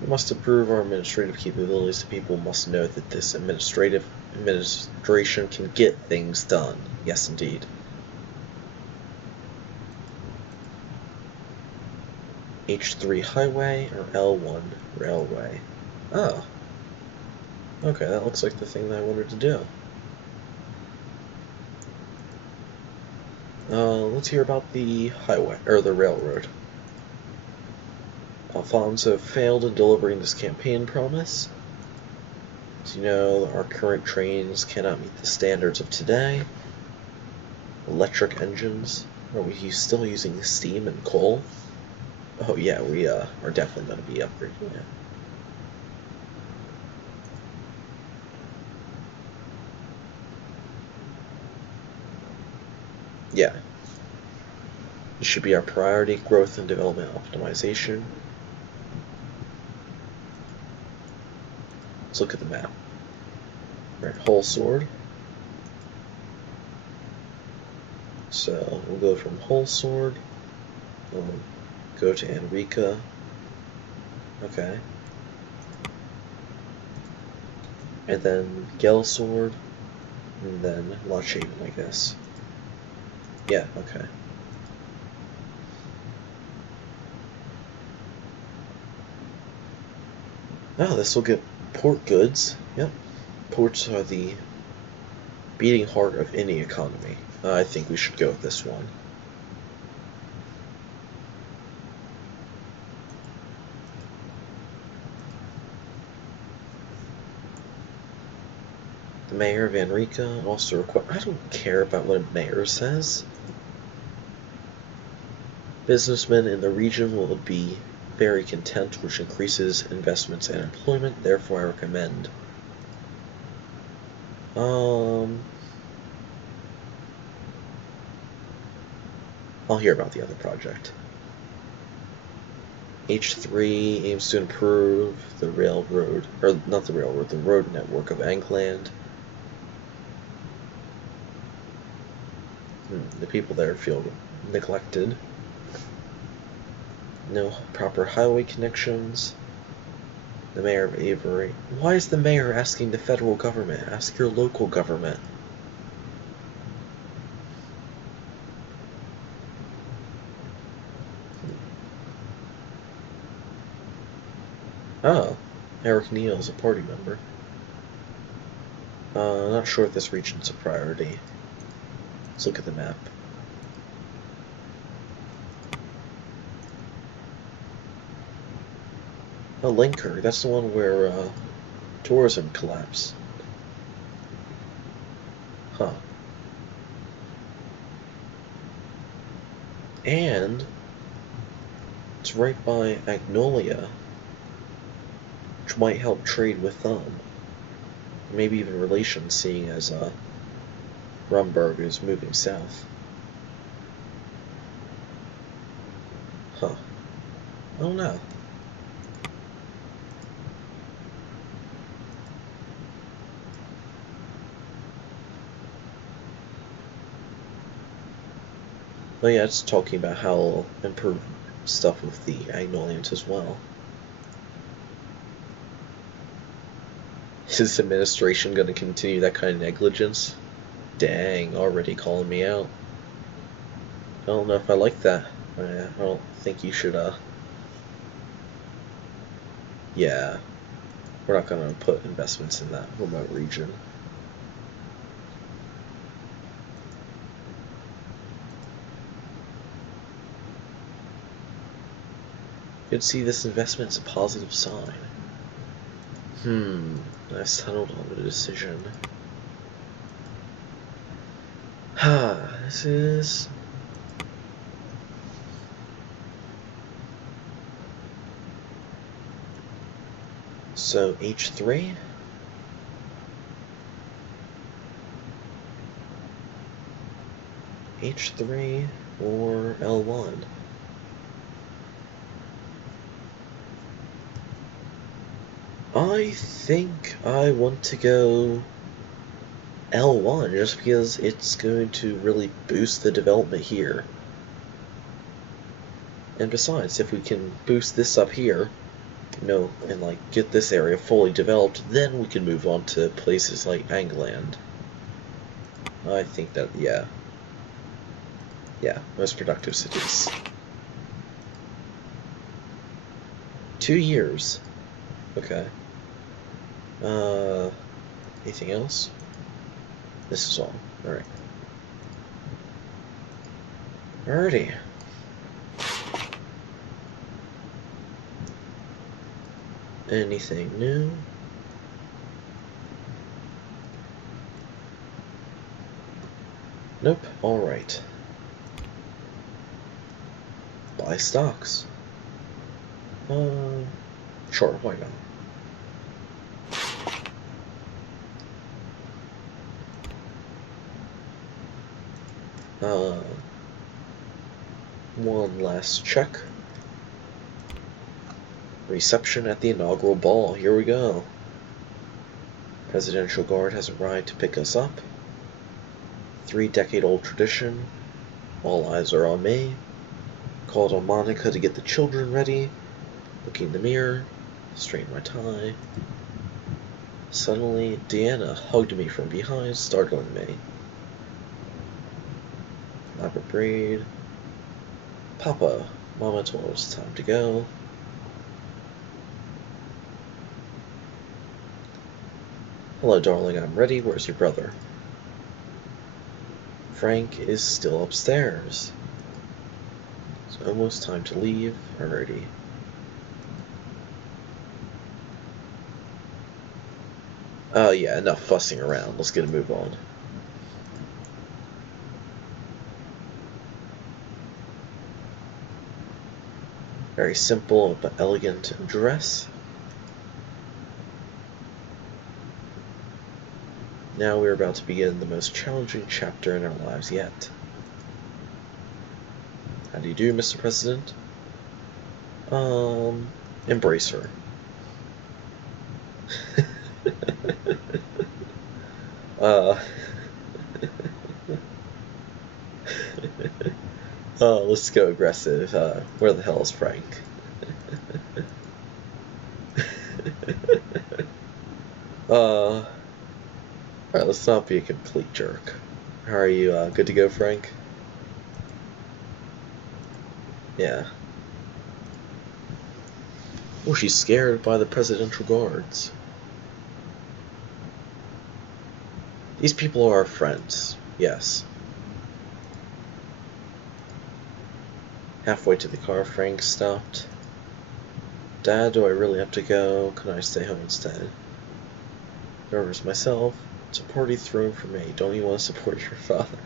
We must improve our administrative capabilities, so people must know that this administration can get things done. Yes, indeed. H3 highway or L1 railway? Oh. Okay, that looks like the thing that I wanted to do. Let's hear about the highway, or the railroad. Alfonso failed in delivering this campaign promise. As you know, our current trains cannot meet the standards of today. Electric engines. Are we still using steam and coal? Oh yeah, we are definitely going to be upgrading it. Yeah. This should be our priority: growth and development optimization. Let's look at the map. Right, Whole Sword. So we'll go from Whole Sword, go to Enrica. Okay. And then Gel Sword, and then Launch Haven, I guess. Yeah, okay. Oh, this will get port goods. Yep. Ports are the beating heart of any economy. I think we should go with this one. The mayor of Enrica also requires. I don't care about what a mayor says. Businessmen in the region will be very content, which increases investments and employment. Therefore, I recommend. I'll hear about the other project. H3 aims to improve the railroad, or not the railroad, the road network of Angland. The people there feel neglected. No proper highway connections. The mayor of Avery. Why is the mayor asking the federal government? Ask your local government. Oh, Eric Neal's a party member. Not sure if this region's a priority. Let's look at the map. Oh, Linker, that's the one where tourism collapsed. Huh. And it's right by Agnolia, which might help trade with them. Maybe even relations, seeing as Rumburg is moving south. Huh. I don't know. Oh yeah, it's talking about how it'll improve stuff with the Agnolians as well. Is this administration going to continue that kind of negligence? Dang, already calling me out. I don't know if I like that. I don't think you should, yeah. We're not going to put investments in that remote region. You'd see this investment as a positive sign. I've settled on the decision. This is... So, H3? H3 or L1? I think I want to go L1 just because it's going to really boost the development here. And besides, if we can boost this up here, and like get this area fully developed, then we can move on to places like Angland. I think that, yeah, most productive cities. 2 years. Okay. Anything else? This is all. Alright. Alrighty. Anything new? Nope. Alright. Buy stocks. Sure, why not? One last check. Reception at the inaugural ball. Here we go. Presidential Guard has arrived to pick us up. 3-decade-old tradition. All eyes are on me. Called on Monica to get the children ready. Looking in the mirror. Straighten my tie. Suddenly, Deanna hugged me from behind, startling me. Elaborate braid. Papa, Mama told us it's time to go. Hello, darling, I'm ready. Where's your brother? Frank is still upstairs. It's almost time to leave. Alrighty. Yeah, enough fussing around. Let's get a move on. Very simple but elegant dress. Now we're about to begin the most challenging chapter in our lives yet. How do you do, Mr. President? Embrace her. Let's go aggressive. Where the hell is Frank? Alright, let's not be a complete jerk. How are you, good to go, Frank? Yeah. Oh, she's scared by the presidential guards. These people are our friends, yes. Halfway to the car, Frank stopped. Dad, do I really have to go? Can I stay home instead? Nervous myself. It's a party thrown for me. Don't you want to support your father?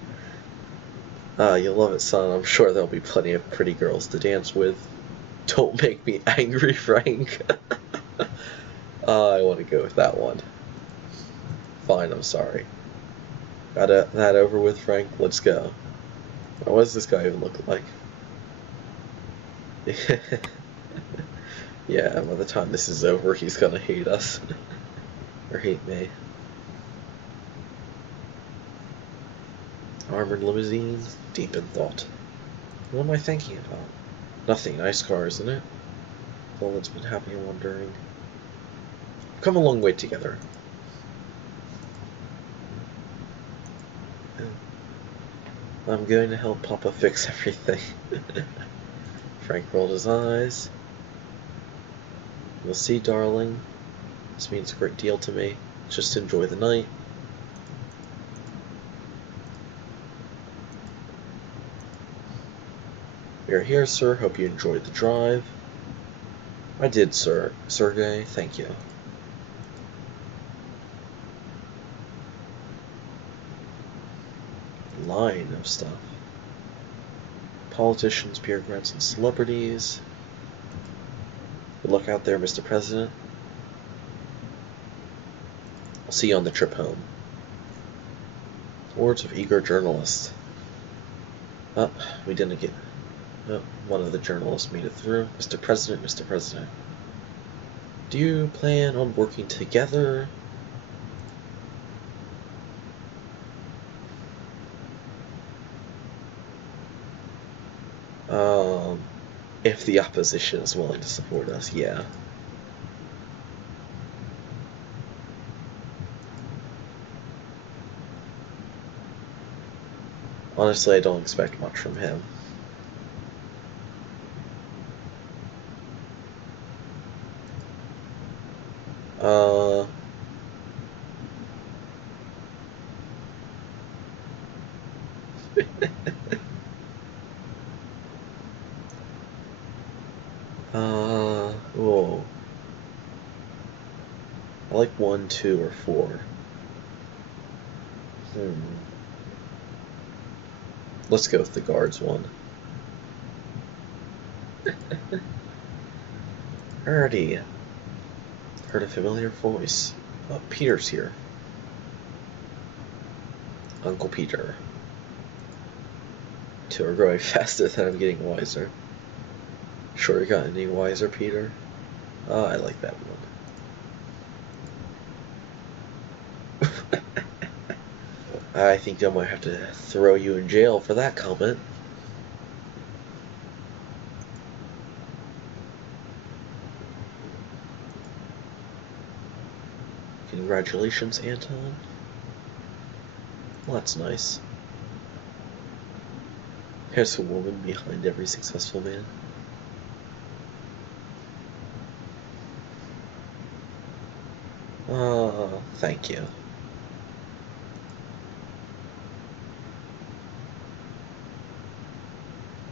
You'll love it, son. I'm sure there'll be plenty of pretty girls to dance with. Don't make me angry, Frank. I want to go with that one. Fine, I'm sorry. Got that over with, Frank? Let's go. What does this guy even look like? Yeah, by the time this is over, he's gonna hate us. Or hate me. Armored limousine, deep in thought. What am I thinking about? Nothing. Nice car, isn't it? All that's been happening, wondering. We've come a long way together. I'm going to help Papa fix everything. Frank rolled his eyes. You'll see, darling. This means a great deal to me. Just enjoy the night. We are here, sir. Hope you enjoyed the drive. I did, sir. Sergey, thank you. Line of stuff. Politicians, bureaucrats, and celebrities. Good luck out there, Mr. President. I'll see you on the trip home. Words of eager journalist. Oh, we didn't get... Oh, one of the journalists made it through. Mr. President, Mr. President. Do you plan on working together? If the opposition is willing to support us, yeah. Honestly, I don't expect much from him. Whoa. I like 1, 2, or 4. Let's go with the guards one. Alrighty. Heard a familiar voice. Oh, Peter's here. Uncle Peter. Two are growing faster than I'm getting wiser. Sure you got any wiser, Peter? I like that one. I think I might have to throw you in jail for that comment. Congratulations, Anton. Well, that's nice. There's a woman behind every successful man. Thank you.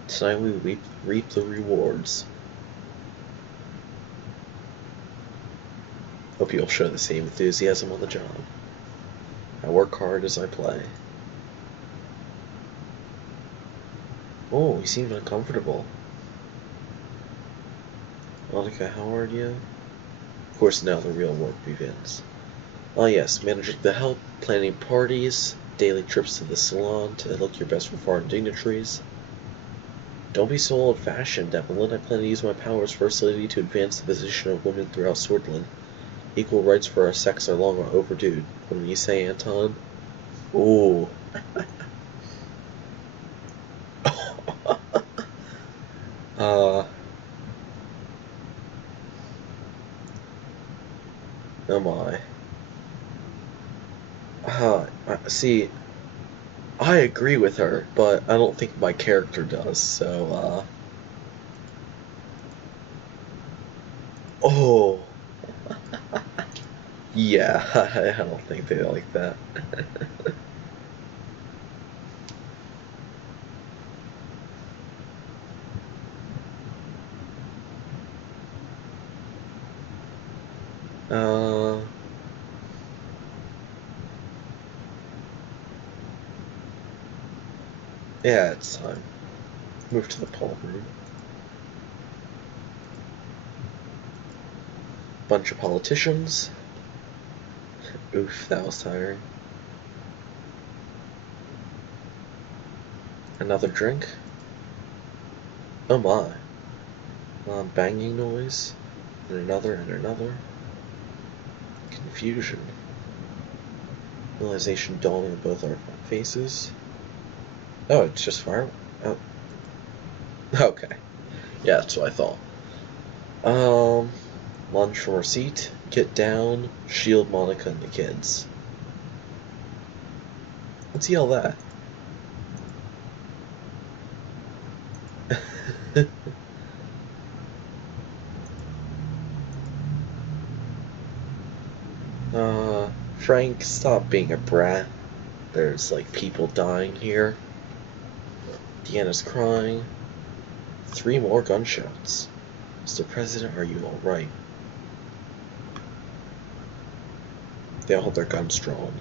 Tonight we reap the rewards. Hope you'll show the same enthusiasm on the job. I work hard as I play. Oh, you seem uncomfortable. Monica, how are you? Of course, now the real work begins. Oh yes, managing the help, planning parties, daily trips to the salon to look your best for foreign dignitaries. Don't be so old-fashioned, Evelyn. I plan to use my power as First Lady to advance the position of women throughout Swordland. Equal rights for our sex are long overdue. What do you say, Anton? Ooh. Oh my. See, I agree with her, but I don't think my character does, so, Oh! Yeah, I don't think they like that. Yeah, it's time. Move to the poll room. Bunch of politicians. Oof, that was tiring. Another drink. Oh my. Banging noise. And another and another. Confusion. Realization dawning on both our faces. Oh, it's just fire. Oh. Okay. Yeah, that's what I thought. Lunge from our seat. Get down. Shield Monica and the kids. Let's yell that. Frank, stop being a brat. There's, like, people dying here. Deanna's crying. 3 more gunshots. Mr. President, are you alright? They all have their guns drawn.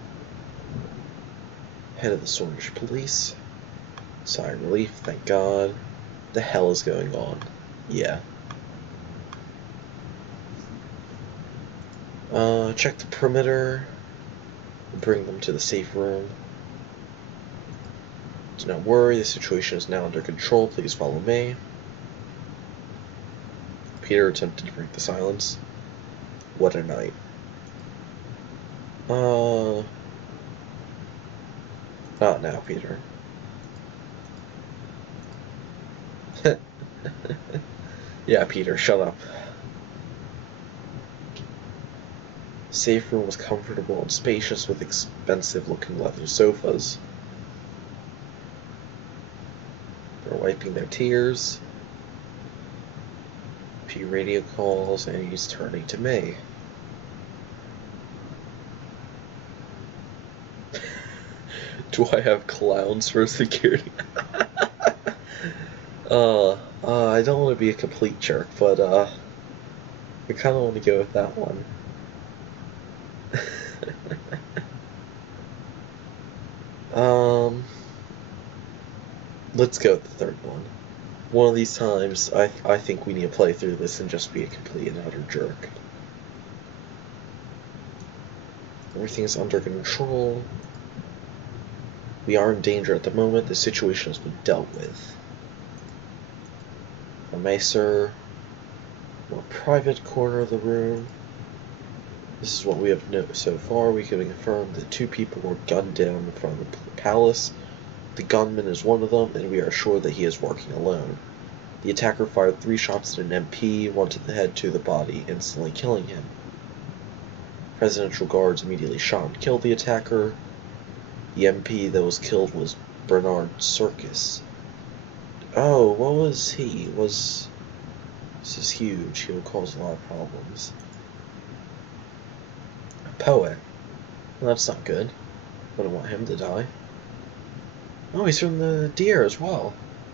Head of the Swordfish Police. Sigh of relief, thank God. The hell is going on? Yeah. Check the perimeter. Bring them to the safe room. Do not worry, the situation is now under control. Please follow me. Peter attempted to break the silence. What a night. Not now, Peter. Yeah, Peter, shut up. The safe room was comfortable and spacious with expensive-looking leather sofas. They're wiping their tears. P radio calls, and he's turning to me. Do I have clowns for security? I don't want to be a complete jerk, but, I kind of want to go with that one. Let's go with the third one. One of these times, I think we need to play through this and just be a complete and utter jerk. Everything's under control. We are in danger at the moment. The situation has been dealt with. A nicer, more private corner of the room. This is what we have noticed so far. We can confirm that 2 people were gunned down in front of the palace. The gunman is one of them, and we are sure that he is working alone. The attacker fired 3 shots at an MP, 1 to the head, 2 to the body, instantly killing him. Presidential guards immediately shot and killed the attacker. The MP that was killed was Bernard Circus. Oh, what was he? This is huge. He will cause a lot of problems. A poet. Well, that's not good. Wouldn't want him to die. Oh, he's from the Deer as well.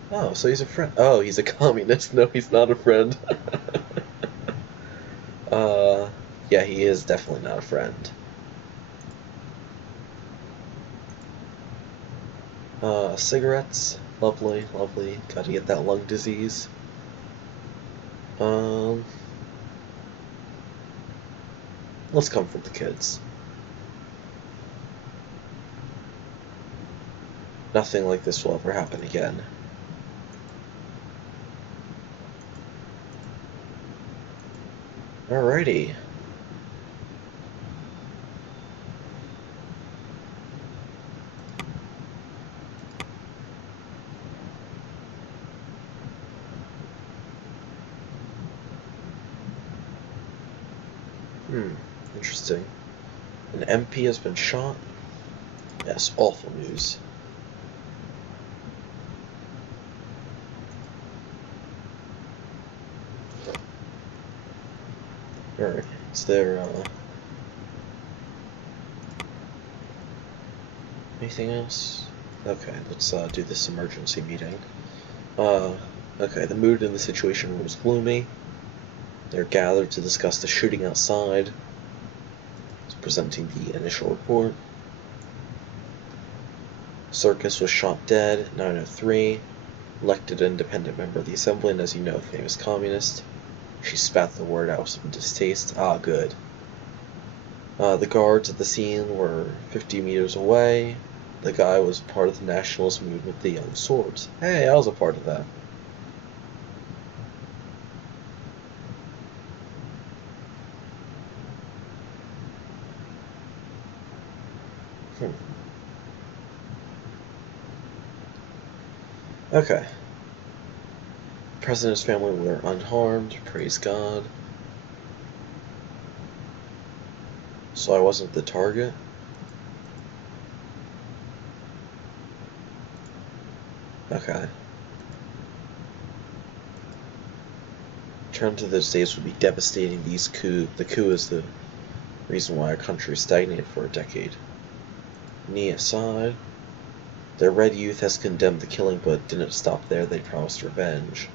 Oh, so he's a friend. Oh, he's a communist. No, he's not a friend. Yeah, he is definitely not a friend. Cigarettes. Lovely, lovely. Gotta get that lung disease. Let's comfort the kids. Nothing like this will ever happen again. Alrighty. Interesting. An MP has been shot? Yes, awful news. Alright, is there, anything else? Okay, let's, do this emergency meeting. Okay, the mood in the situation was gloomy. They're gathered to discuss the shooting outside. Presenting the initial report. Circus was shot dead at 9:03. Elected independent member of the assembly, and as you know, famous communist. She spat the word out with distaste. Ah, good. The guards at the scene were 50 meters away. The guy was part of the nationalist movement, the Young Swords. Hey, I was a part of that. Okay. The president's family were unharmed, praise God. So I wasn't the target? Okay. Return to those days would be devastating. The coup is the reason why our country stagnated for a decade. Knee aside. The Red Youth has condemned the killing, but didn't stop there. They promised revenge.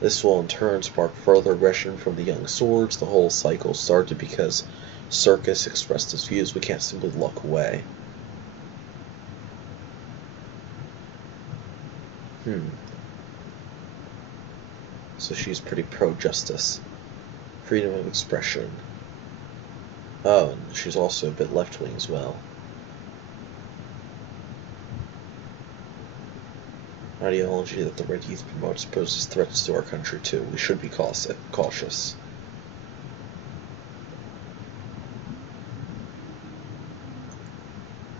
This will in turn spark further aggression from the Young Swords. The whole cycle started because Circus expressed his views. We can't simply look away. So she's pretty pro-justice. Freedom of expression. Oh, and she's also a bit left-wing as well. ideology that the Red Youth promotes poses threats to our country too. We should be cautious.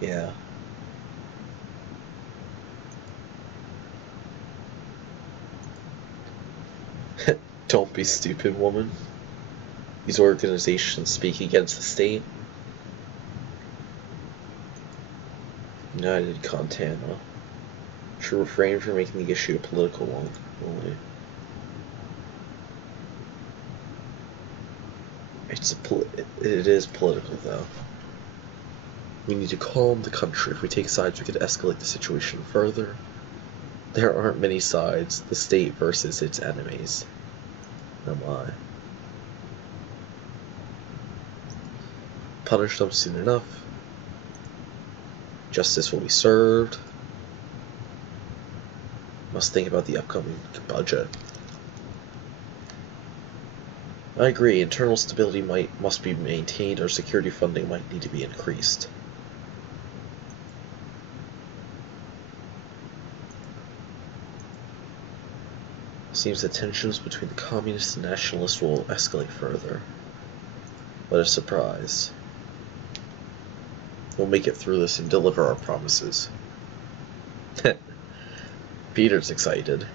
Yeah. Don't be stupid, woman. These organizations speak against the state. United Contana should refrain from making the issue a political one only. It is political, though. We need to calm the country. If we take sides, we could escalate the situation further. There aren't many sides. The state versus its enemies. Oh my. Punish them soon enough. Justice will be served. Must think about the upcoming budget. I agree, internal stability must be maintained, or security funding might need to be increased. Seems that tensions between the communists and nationalists will escalate further. What a surprise. We'll make it through this and deliver our promises. Peter's excited.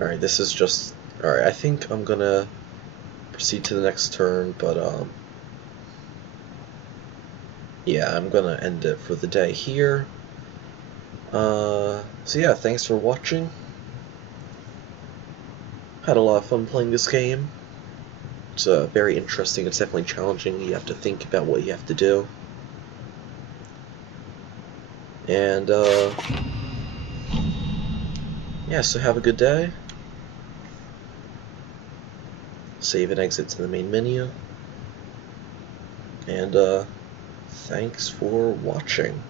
Alright, this is just... Alright, I think I'm gonna proceed to the next turn, but, yeah, I'm gonna end it for the day here. So yeah, thanks for watching. Had a lot of fun playing this game. It's very interesting. It's definitely challenging. You have to think about what you have to do. And, yeah, so have a good day. Save and exit to the main menu. And, thanks for watching.